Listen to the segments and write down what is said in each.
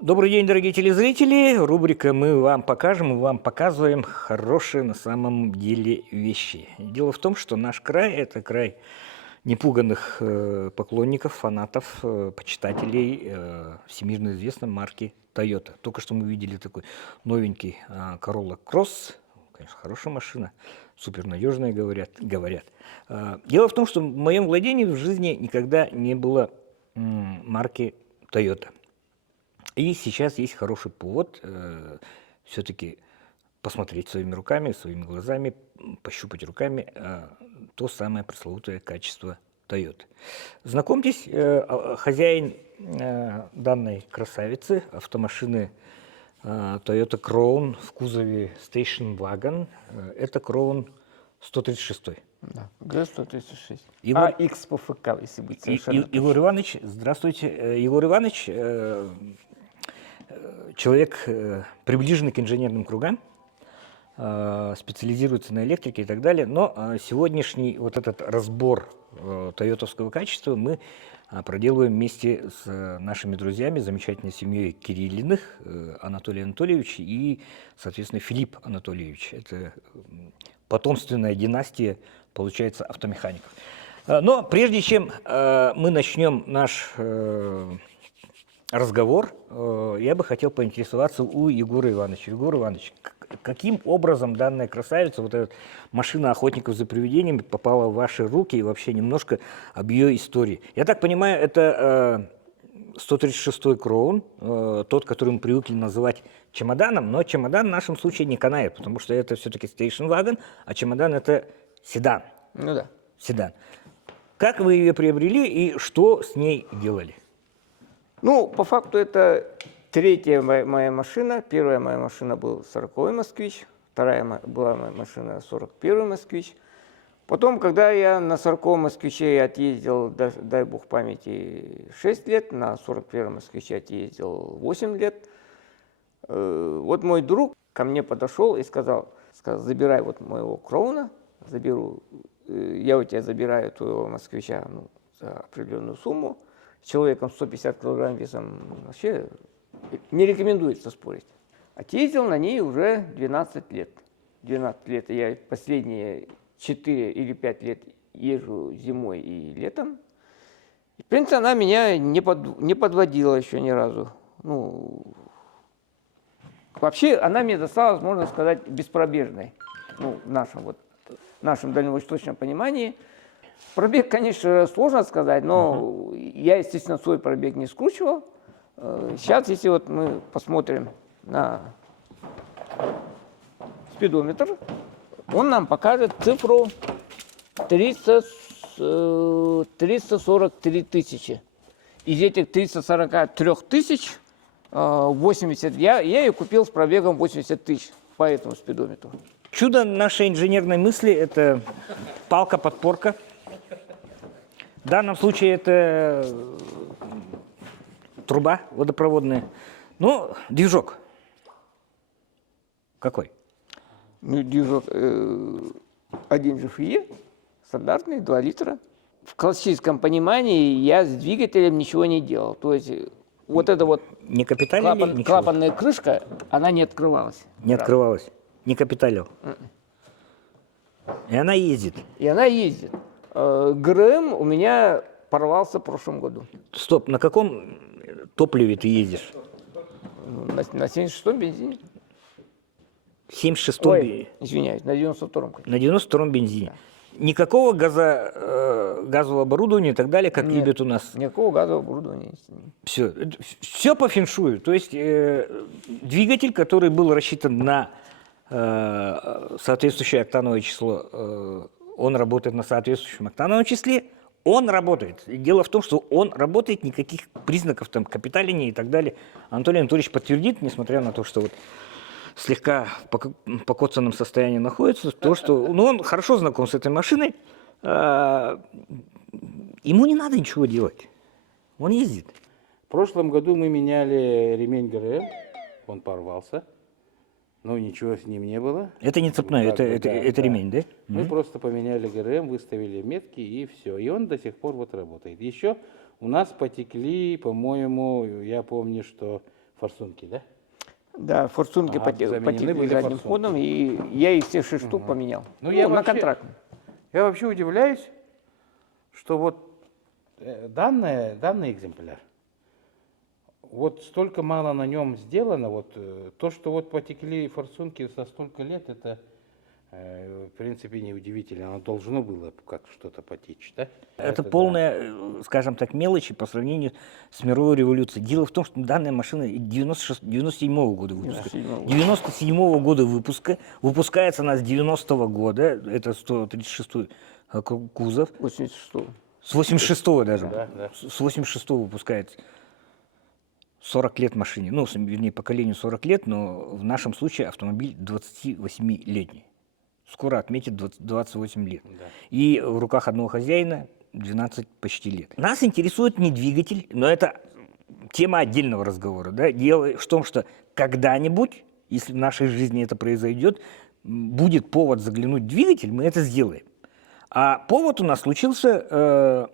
Добрый день, дорогие телезрители. Рубрика «Мы вам покажем», мы вам показываем хорошие на самом деле вещи. Дело в том, что наш край – это край непуганных поклонников, фанатов, почитателей всемирно известной марки Toyota. Только что мы видели такой новенький Corolla Cross. Конечно, хорошая машина, супернадежная, говорят. Дело в том, что в моем владении в жизни никогда не было марки Toyota. И сейчас есть хороший повод все-таки посмотреть своими руками, своими глазами, пощупать руками то самое пресловутое качество Toyota. Знакомьтесь, хозяин данной красавицы, автомашины Toyota Crown в кузове Station Wagon. Это Crown 136. Да, Г-136. Егор... АХ по ФК, если быть совершенно точным. Егор Иванович, здравствуйте. Егор Иванович, человек, приближенный к инженерным кругам, специализируется на электрике и так далее, но сегодняшний вот этот разбор тойотовского качества мы проделываем вместе с нашими друзьями, замечательной семьей Кириллиных, Анатолий Анатольевич и, соответственно, Филипп Анатольевич. Это потомственная династия, получается, автомехаников. Но прежде чем мы начнем наш разговор, я бы хотел поинтересоваться у Егора Ивановича. Егор Иванович, каким образом данная красавица, вот эта машина охотников за привидениями, попала в ваши руки, и вообще немножко об ее истории? Я так понимаю, это 136-й Crown, тот, который мы привыкли называть чемоданом, но чемодан в нашем случае не канает, потому что это все-таки station wagon, а чемодан это седан. Ну да. Седан. Как вы ее приобрели и что с ней делали? Ну, по факту, это третья моя машина. Первая моя машина был 40-й «Москвич», вторая была моя машина 41-й «Москвич». Потом, когда я на 40-м «Москвиче» отъездил, дай бог памяти, 6 лет, на 41-м «Москвиче» отъездил 8 лет, вот мой друг ко мне подошел и сказал, забирай вот моего Кроуна, я у тебя забираю твоего «Москвича» за определенную сумму. С человеком 150 килограмм весом вообще не рекомендуется спорить. Отъездил на ней уже 12 лет. 12 лет я последние 4 или 5 лет езжу зимой и летом. И, в принципе, она меня не подводила еще ни разу. Ну, вообще, она мне досталась, можно сказать, беспробежной. Ну, в нашем дальневосточном понимании. Пробег, конечно, сложно сказать, но я, естественно, свой пробег не скручивал. Сейчас, если вот мы посмотрим на спидометр, он нам покажет цифру 343 тысячи. Из этих 343 тысяч 80, я ее купил с пробегом 80 тысяч по этому спидометру. Чудо нашей инженерной мысли – это палка-подпорка. В данном случае это труба водопроводная. Ну, движок. Какой? Ну, движок 1 GFE, стандартный, 2 литра. В классическом понимании я с двигателем ничего не делал. То есть вот эта вот не капиталили, клапанная крышка, она не открывалась. Не открывалась, не капиталил. И она ездит. ГРМ у меня порвался в прошлом году. Стоп, на каком топливе ты ездишь? На 76-м бензине. 76-м? Извиняюсь, на 92-м. На 92-м бензине. Да. Никакого газового оборудования и так далее, как любят у нас? Никакого газового оборудования. Все по феншую. То есть двигатель, который был рассчитан на соответствующее октановое число, он работает на соответствующем октановом числе, он работает. Дело в том, что он работает, никаких признаков там капиталения и так далее. Анатолий Анатольевич подтвердит, несмотря на то, что вот слегка в покоцанном состоянии находится, то, что он хорошо знаком с этой машиной, ему не надо ничего делать, он ездит. В прошлом году мы меняли ремень ГРМ, он порвался. Ну, ничего с ним не было. Это не цепной, это ремень, да? Мы просто поменяли ГРМ, выставили метки и все. И он до сих пор вот работает. Еще у нас потекли, по-моему, я помню, что форсунки, да? Да, форсунки Ага, заменены потекли были задним форсунки. ходом, и я их все 6 штук поменял. Ну, Ну, я на вообще- контракт. Я вообще удивляюсь, что вот данный экземпляр, вот столько мало на нем сделано, вот то, что вот потекли форсунки со столько лет, это в принципе неудивительно. Оно должно было как что-то потечь, да? Это да. полная, скажем так, мелочи по сравнению с мировой революцией. Дело в том, что данная машина 97-го года выпуска. 97-го. 97-го года выпуска. Выпускается она с 90-го года. Это 136-й кузов. 86-го. С 86-го даже. Да, да. С 86-го выпускается. 40 лет машине. Ну, вернее, поколению 40 лет, но в нашем случае автомобиль 28-летний. Скоро отметит 28 лет. Да. И в руках одного хозяина 12 почти лет. Нас интересует не двигатель, но это тема отдельного разговора. Да? Дело в том, что когда-нибудь, если в нашей жизни это произойдет, будет повод заглянуть в двигатель, мы это сделаем. А повод у нас случился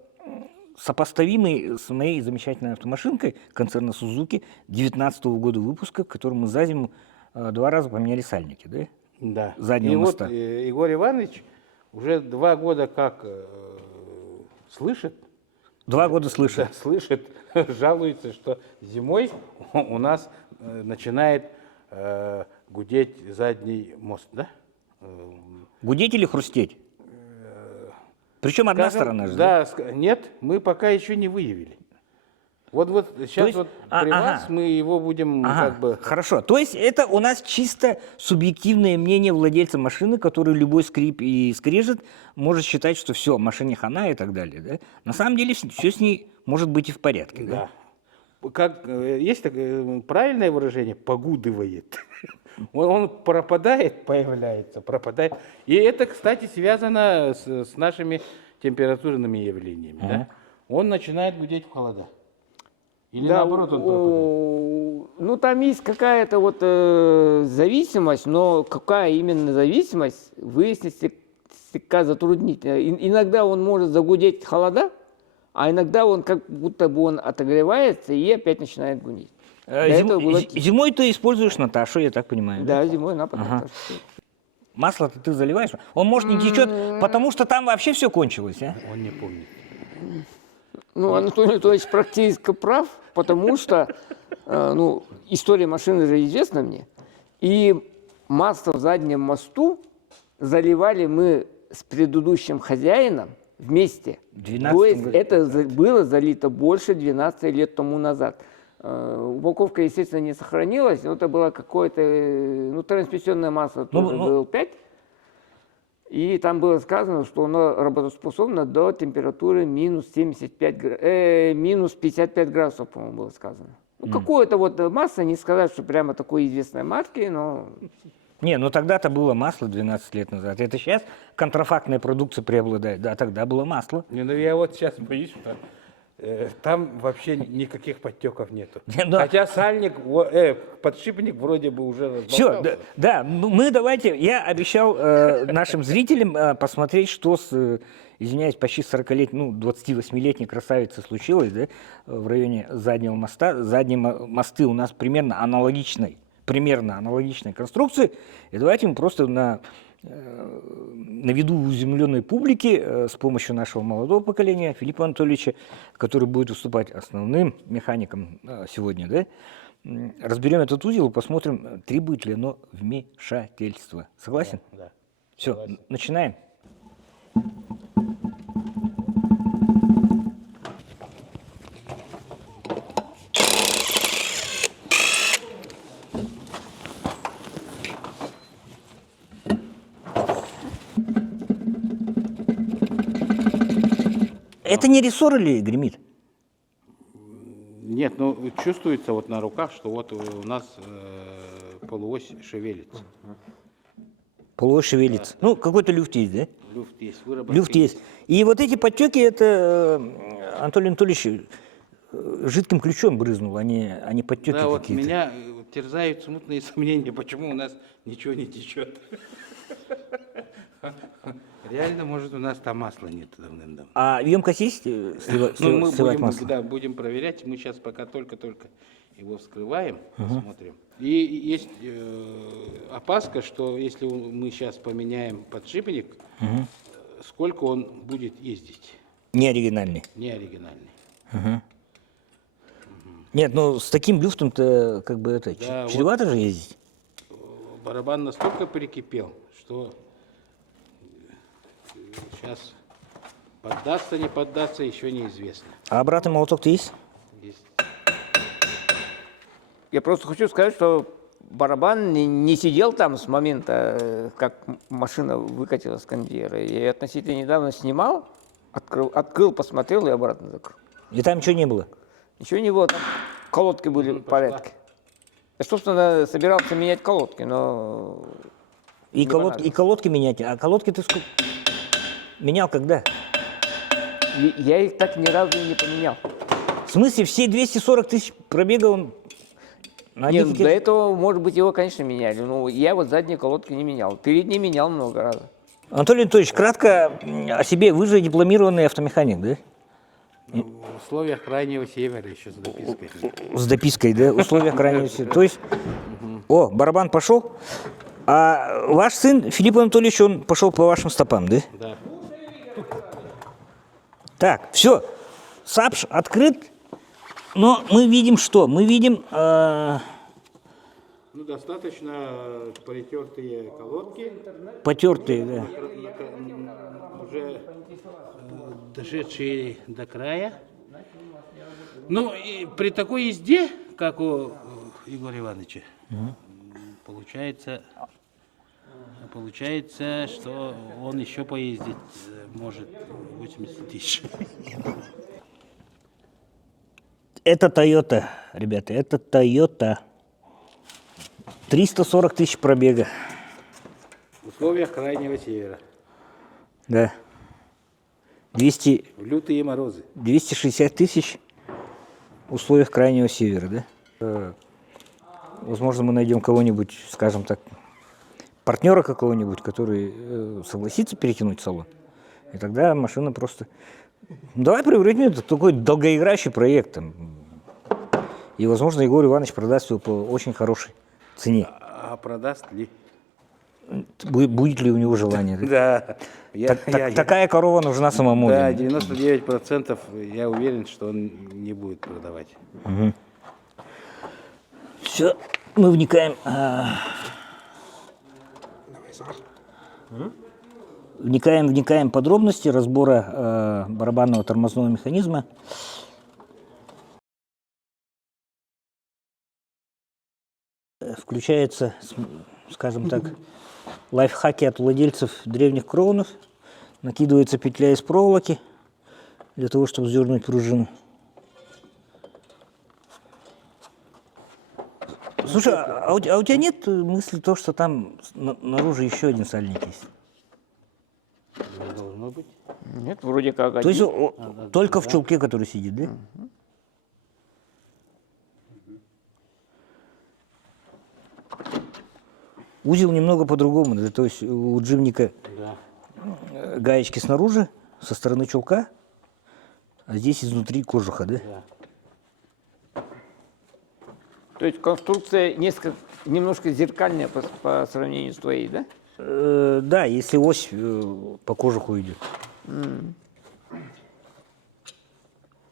сопоставимый с моей замечательной автомашинкой концерна Suzuki 19-го года выпуска, в котором мы за зиму 2 раза поменяли сальники. Да? Да. Заднего И моста. вот Игорь Иванович уже 2 года как слышит, 2 года слышал. да, слышит, жалуется, что зимой у нас начинает гудеть задний мост, да? Гудеть или хрустеть? Причем одна Скажем, сторона же. Да? нет, мы пока еще не выявили. Вот сейчас есть- вот при ага. вас мы его будем Ага, как бы... хорошо. То есть это у нас чисто субъективное мнение владельца машины, который любой скрип и скрежет может считать, что все, машине хана и так далее. Да? На самом деле все с ней может быть и в порядке. Да? Да. Как, есть такое правильное выражение «погудывает». Он пропадает, появляется, пропадает. И это, кстати, связано с нашими температурными явлениями. Да? Он начинает гудеть в холода. Или Да, наоборот он пропадает. ну, там есть какая-то вот зависимость, но какая именно зависимость, выяснить слегка затруднительно. Иногда он может загудеть холода, а иногда он как будто бы он отогревается и опять начинает гудеть. До этого было тихо. Зимой ты используешь Наташу, я так понимаю. Да, зимой на потом Ага. тоже. Масло-то ты заливаешь, он может не течет, потому что там вообще все кончилось. А? Он не помнит. Ну, Анатолий Анатольевич практически прав, потому что ну, история машины же известна мне. И масло в заднем мосту заливали мы с предыдущим хозяином вместе. В 12 То есть году. это было залито больше 12 лет тому назад. Упаковка, естественно, не сохранилась. Но это было какое-то, ну, трансмиссионное масло тоже было 5. И там было сказано, что оно работоспособно до температуры минус 55 градусов, по-моему, было сказано. Ну, какое-то вот масло, не сказать, что прямо такой известной марки, но... Не, ну тогда-то было масло 12 лет назад. Это сейчас контрафактная продукция преобладает. Да, тогда было масло. Не, ну я вот сейчас боюсь, что там вообще никаких подтеков нету. Не, ну- Хотя сальник, подшипник вроде бы уже разболтался. Все, да, мы давайте, я обещал нашим зрителям посмотреть, что с, извиняюсь, почти 40-летней, ну, 28-летней красавицей случилось, да, в районе заднего моста. Задние мосты у нас примерно аналогичной конструкции. И давайте мы просто на виду изумленной публики с помощью нашего молодого поколения Филиппа Анатольевича, который будет выступать основным механиком сегодня, да, разберем этот узел и посмотрим, требует ли оно вмешательства. Согласен? Да. Все, согласен. начинаем. Это не рессор или гремит? Нет, ну чувствуется вот на руках, что вот у нас полуось шевелится. Полуось шевелится. Ну, какой-то люфт есть, да? Люфт есть, выработка Люфт есть. И вот эти подтеки, это Анатолий Анатольевич жидким ключом брызнул, а не подтеки Да, вот какие-то. меня терзают смутные сомнения, почему у нас ничего не течет. Реально, может, у нас там масла нет давным-давно. А емкость есть Ну, мы сливать масло? будем проверять, мы сейчас пока только-только его вскрываем, смотрим. И есть опаска, что если мы сейчас поменяем подшипник, сколько он будет ездить. Не оригинальный. Не оригинальный. Нет, ну с таким люфтом-то как бы это Да, чревато же ездить. Барабан настолько прикипел, что сейчас поддастся, не поддастся, еще неизвестно. А обратный молоток-то есть? Есть. Я просто хочу сказать, что барабан не сидел там с момента, как машина выкатилась с конвейера. Я относительно недавно снимал, открыл, посмотрел и обратно закрыл. И там ничего не было? Ничего не было, там колодки были в порядке. Я, собственно, собирался менять колодки, но... И колодки менять. А колодки ты менял когда? Я их так ни разу и не поменял. В смысле, все 240 тысяч пробега он... на Нет, одних до этого, может быть, его, конечно, меняли. Но я вот задние колодки не менял. Передние менял много раз. Анатолий Анатольевич, кратко о себе. Вы же дипломированный автомеханик, да? В условиях крайнего севера еще с допиской. С допиской, да? Условия крайнего севера. То есть, о, барабан пошел, а ваш сын Филипп Анатольевич, он пошел по вашим стопам, да? Да. Так, все, САПШ открыт, но мы видим что? Мы видим, Ну, достаточно притертые колодки, потертые, да. уже дошедшие до края. Ну, и при такой езде, как у Егора Ивановича, получается, что он еще поездить может 80 тысяч. Это Toyota, ребята, это Toyota. 340 тысяч пробега, В условиях крайнего севера. да. 200, В лютые морозы. 260 тысяч в условиях крайнего севера, да? Возможно, мы найдем кого-нибудь, скажем так, партнера какого-нибудь, который согласится перетянуть салон. И тогда машина просто... Давай превратим это в такой долгоиграющий проект. Там. И, возможно, Егор Иванович продаст его по очень хорошей цене. А продаст ли? Будет ли у него желание? Да? Да. Такая корова нужна самому. Да, блин. 99% я уверен, что он не будет продавать. Все, мы вникаем. Вникаем в подробности разбора барабанного тормозного механизма. Включается, скажем так, лайфхаки от владельцев древних кроунов. Накидывается петля из проволоки для того, чтобы сдернуть пружину. Слушай, а у тебя нет мысли то, что там наружу еще один сальник есть? Должно быть. Нет, вроде как То есть один. только в чулке, который сидит, да? Узел немного по-другому, да? То есть у джимника Да. гаечки снаружи, со стороны чулка, а здесь изнутри кожуха, да? Да. То есть конструкция немножко зеркальная по сравнению с твоей, да? Да, если ось по кожуху идет.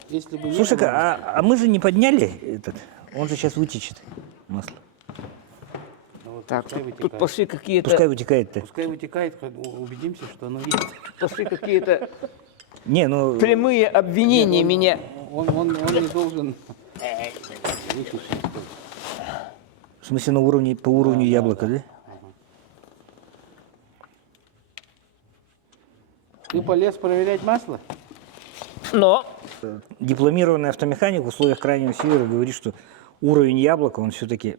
Если бы не Слушай-ка, было- а мы же не подняли этот, он же сейчас вытечет масло. Ну, вот Так, пускай тут вытекает. пошли какие-то... Пускай вытекает-то. Пускай вытекает, убедимся, что оно есть. Пошли какие-то Не, ну, прямые обвинения меня. Он не должен высушить. в смысле, на уровне, по уровню яблока, да? Ты полез проверять масло? Но Дипломированный автомеханик в условиях крайнего севера говорит, что уровень яблока, он все-таки...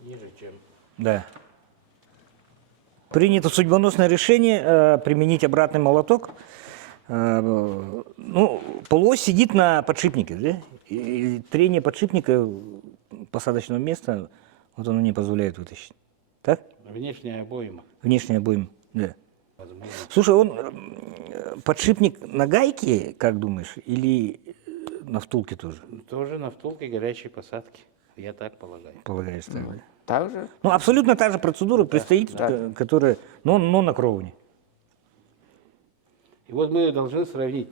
Ниже, чем. Да. Принято судьбоносное решение применить обратный молоток. Ну, полуось сидит на подшипнике, да? И трение подшипника посадочного места, вот оно не позволяет вытащить. Так? Внешняя обойма. Внешняя обойма, да. Возможно. Слушай, он подшипник на гайке, как думаешь, или на втулке тоже, Тоже на втулке горячей посадки. Я так полагаю. полагаешь, так? Так же? Ну, абсолютно та же процедура предстоит, которая, но на кровне. И вот мы должны сравнить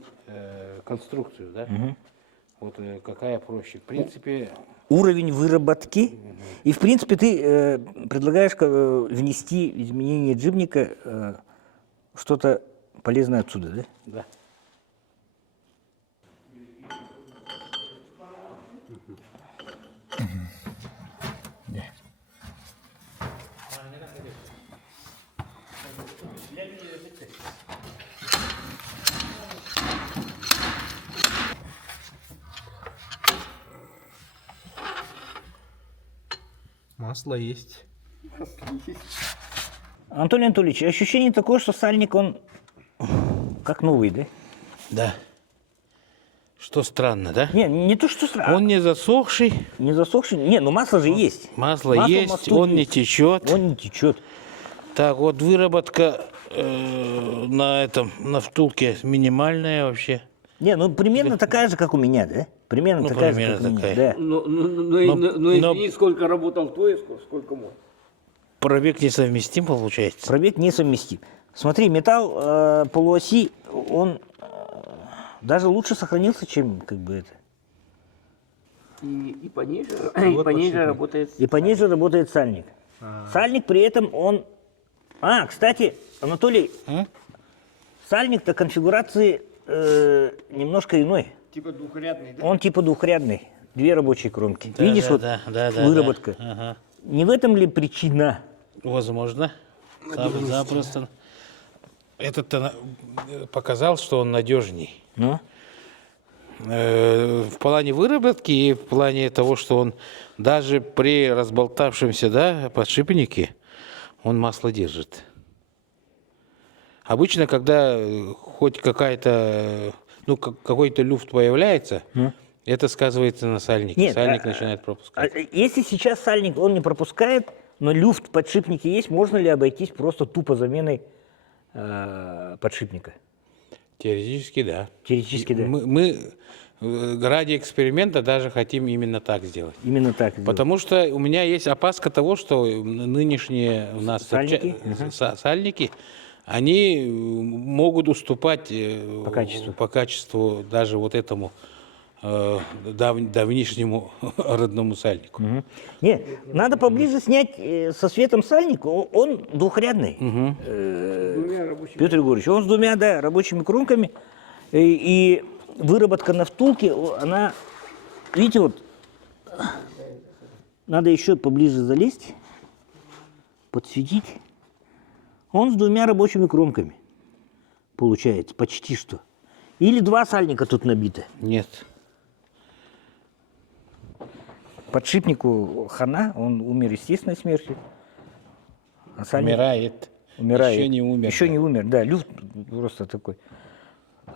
конструкцию, да? Вот какая проще. В принципе, Уровень выработки. И, в принципе, ты предлагаешь внести в изменение джибника что-то полезное отсюда, да? да. Масло есть. Анатолий Анатольевич, ощущение такое, что сальник, он как новый, да? Да. Что странно, да? Не то, что странно. Он не засохший, Не засохший. Не, ну масло же есть. масло в есть, мосту он не есть. течет. Он не течет. Так, вот выработка на втулке минимальная вообще. Не, ну примерно такая же, как у меня, да? Примерно Ну, такая примерно же, как у меня. такая. Да. Но извини, сколько работал твой, сколько мой. Пробег несовместим получается. Пробег несовместим. Смотри, металл полуоси, он даже лучше сохранился, чем как бы это. И пониже работает. И пониже работает сальник. Сальник при этом он... кстати, Анатолий, сальник-то конфигурации немножко иной. Типа двухрядный, да? Он типа двухрядный, две рабочие кромки. Да, Видишь, да, вот да, выработка. да. Ага. Не в этом ли причина? Возможно. Запросто. Этот показал, что он надежней. Ну? В плане выработки и в плане того, что он даже при разболтавшемся подшипнике, он масло держит. Обычно, когда хоть какая-то, какой-то люфт появляется, это сказывается на сальнике. Нет, Сальник начинает пропускать. Если сейчас сальник он не пропускает, но люфт в подшипнике есть, можно ли обойтись просто тупо заменой подшипника? Теоретически, да. Теоретически, да. Мы ради эксперимента даже хотим именно так сделать. Именно так. сделать. Потому что у меня есть опаска того, что нынешние у нас Сальники? сальники, они могут уступать По качеству. даже вот этому давнишнему родному сальнику. Не, надо поближе снять со светом сальник, он двухрядный. Петр Егорович, он с двумя, рабочими кромками. И выработка на втулке, она, видите, вот, надо еще поближе залезть, подсветить. Он с двумя рабочими кромками получается, почти что. Или два сальника тут набито. Нет. Подшипнику хана, он умер естественной смертью. А сальник Умирает. Еще не умер. Еще не умер, да. Люфт просто такой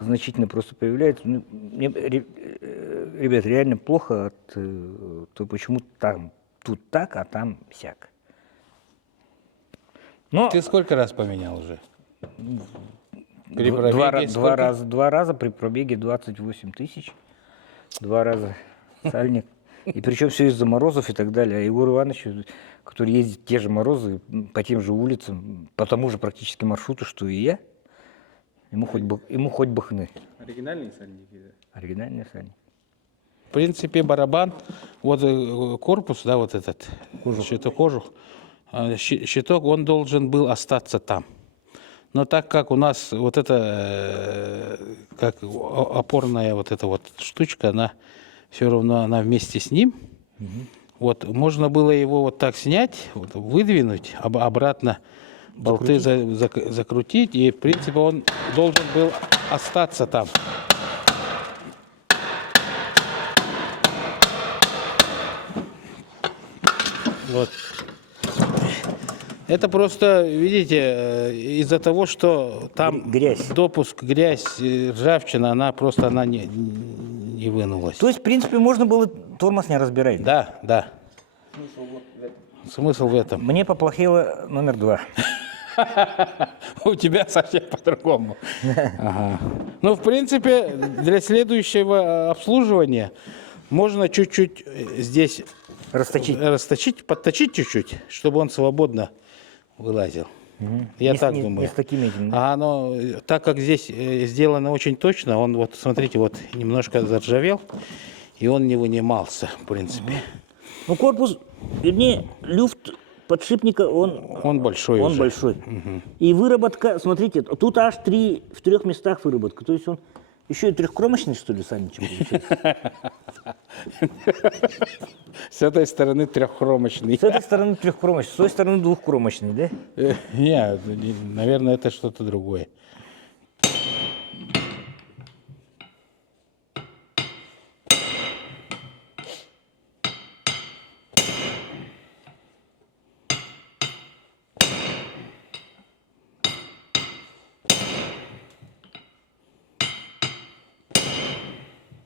значительно просто появляется. Ну, мне, ребят, реально плохо от того, почему там тут так, а там сяк. Но Ты сколько раз поменял уже? При два пробеге сколько? два раза при пробеге 28 тысяч. 2 раза сальник. И причем все из-за морозов и так далее. А Егору Ивановичу, который ездит те же морозы по тем же улицам, по тому же практически маршруту, что и я, ему хоть бы хны. Оригинальные сальники, да? Оригинальный сальник. В принципе, барабан, вот корпус, вот этот, кожух, щиток, он должен был остаться там. Но так как у нас вот эта, как опорная вот эта вот штучка, она все равно она вместе с ним. Вот можно было его вот так снять, выдвинуть, обратно болты закрутить, и в принципе он должен был остаться там. Вот. Это просто, видите, из-за того, что там Грязь. допуск, грязь, ржавчина, она не вынулась. То есть, в принципе, можно было тормоз не разбирать. Да. Смысл в этом. Мне поплохело номер 2. У тебя совсем по-другому. Ага. Ну, в принципе, для следующего обслуживания можно чуть-чуть здесь Расточить. подточить чуть-чуть, чтобы он свободно вылазил. Я Не с- так не- думаю. не с таким этим, да? А оно, так как здесь сделано очень точно, он вот, смотрите, вот немножко заржавел, и он не вынимался, в принципе. Ну, корпус, вернее, люфт подшипника, Он большой он уже. большой. И выработка, смотрите, тут аж в трех местах выработка. То есть он еще и трехкромочный, что ли, сальничек получается? С этой стороны треххромочный. С этой стороны трехкромочный, с той стороны двухкромочный, да? Нет, наверное, это что-то другое.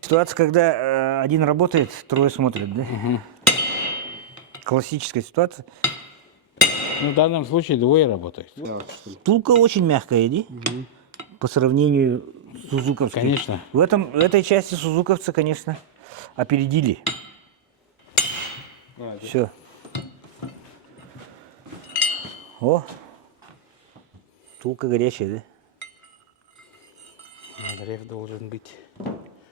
Ситуация, когда один работает, трое смотрят, да? Классическая ситуация. Ну, в данном случае двое работают. Втулка очень мягкая, иди, по сравнению с сузуковской. Конечно. В этой части сузуковцы, конечно, опередили. Все. О, втулка горячая, да? Надрев должен быть.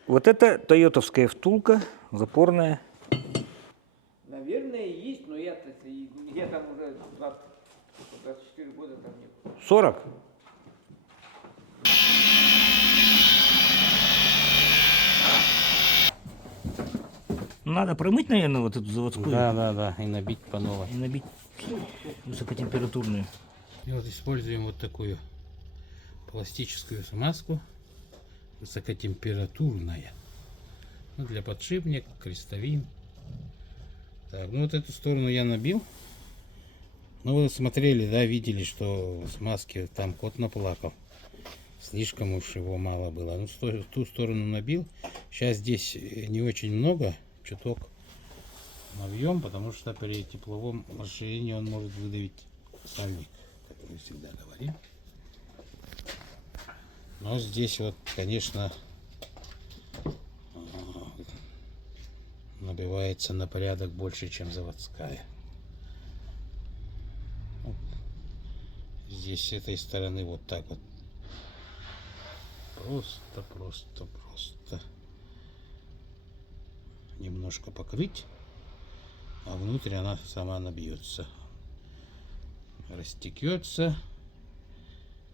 Вот это тойотовская втулка, запорная. Наверное, есть, но я там уже 24 года там не был. 40. Надо промыть, наверное, вот эту заводскую Да, и набить по новой. и набить высокотемпературную. И вот используем вот такую пластическую смазку, высокотемпературная. Ну, для подшипник, крестовин. Так, ну вот эту сторону я набил. Ну вы смотрели, да, видели, что смазки там кот наплакал. Слишком уж его мало было. Ну, ту сторону набил. Сейчас здесь не очень много, чуток набьем, потому что при тепловом расширении он может выдавить сальник, как мы всегда говорим. Но здесь вот, конечно, набивается на порядок больше, чем заводская. Вот. Здесь с этой стороны вот так вот. Просто немножко покрыть, а внутрь она сама набьется, растекется,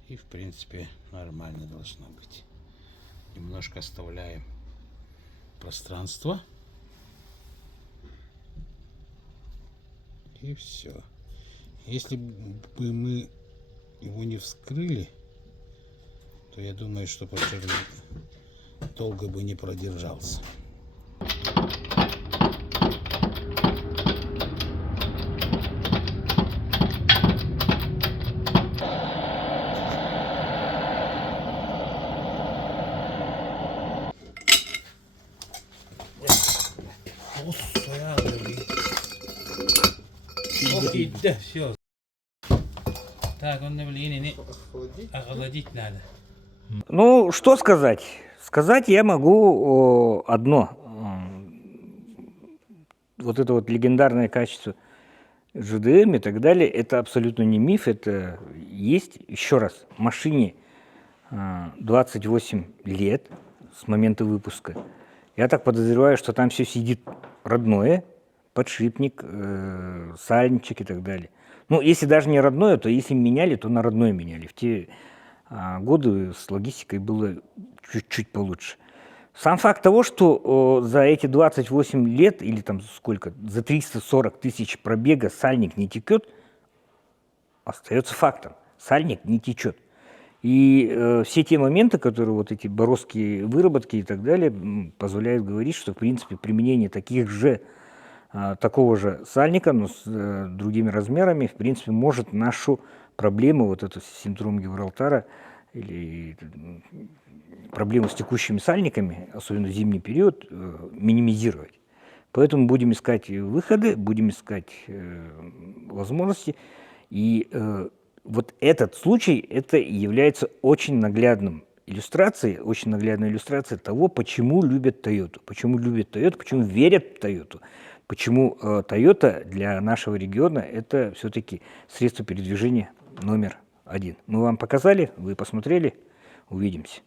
и в принципе нормально должна быть. Немножко оставляем пространство, и все. Если бы мы его не вскрыли, то я думаю, что подшипник долго бы не продержался. Да, все. Так, он на не охладить надо. Ну, что сказать? Сказать я могу одно. Вот это вот легендарное качество GDM и так далее, это абсолютно не миф, это есть. Еще раз, машине 28 лет с момента выпуска. Я так подозреваю, что там все сидит родное, подшипник, сальничек и так далее. Ну, если даже не родное, то если меняли, то на родное меняли. В те годы с логистикой было чуть-чуть получше. Сам факт того, что за эти 28 лет, или там сколько, за 340 тысяч пробега сальник не текет, остается фактом. Сальник не течет. И все те моменты, которые вот эти боровские выработки и так далее, позволяют говорить, что в принципе применение такого же сальника, но с другими размерами, в принципе, может нашу проблему, вот эту синдром Гибралтара, или проблему с текущими сальниками, особенно в зимний период, минимизировать. Поэтому будем искать выходы, будем искать возможности. И Вот этот случай, это является очень наглядной иллюстрацией того, почему любят Тойоту, почему верят в Тойоту, почему Тойота для нашего региона это все-таки средство передвижения номер один. Мы вам показали, вы посмотрели, увидимся.